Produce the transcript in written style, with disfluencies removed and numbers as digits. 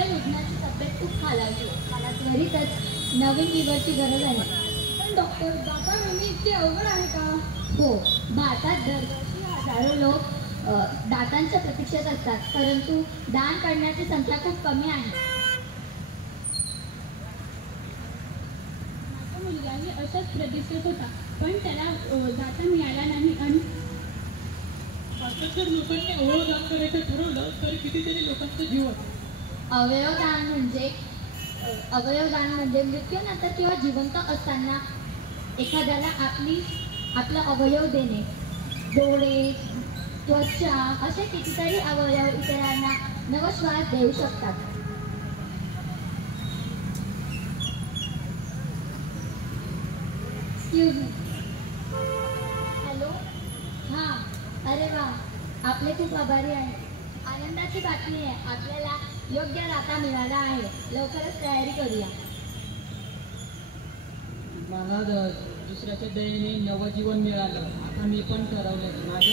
आपल्या रुग्णाची तब्येत खूप खालावली आहे. मला त्वरितच नवीन लिव्हरची गरज आहे. पण डॉक्टर, दाता मिळणे इतके अवघड आहे का? हो, भारतात दरवर्षी हजारो लोक दातांच्या प्रतीक्षेत असतात, परंतु दान करण्याची संख्या खूप कमी आहे. माझ्या मुलगाही अशाच प्रतीक्षेत होता, पण त्याला दाता मिळाला नाही. आणि आता जर लोकांनी अवयवदान करायचं ठरवलं तर कितीतरी लोकांचं जीव आहे. अवयवदान म्हणजे मृत्यूनंतर किंवा जिवंत असताना एखाद्याला आपला अवयव देणे. डोळे, त्वचा असे कितीतरी अवयव इतरांना नवश्वास देऊ शकतात. Excuse me. हॅलो. हां, अरे वा, आपले खूप आभारी आहे. आनंदाची बातमी आहे, आपल्याला योग्य दाता मिळाला आहे. लवकरच तयारी करूया. मला दुसऱ्याच्या दयेने नवजीवन मिळालं. आता मी पण ठरवलं की माझ्या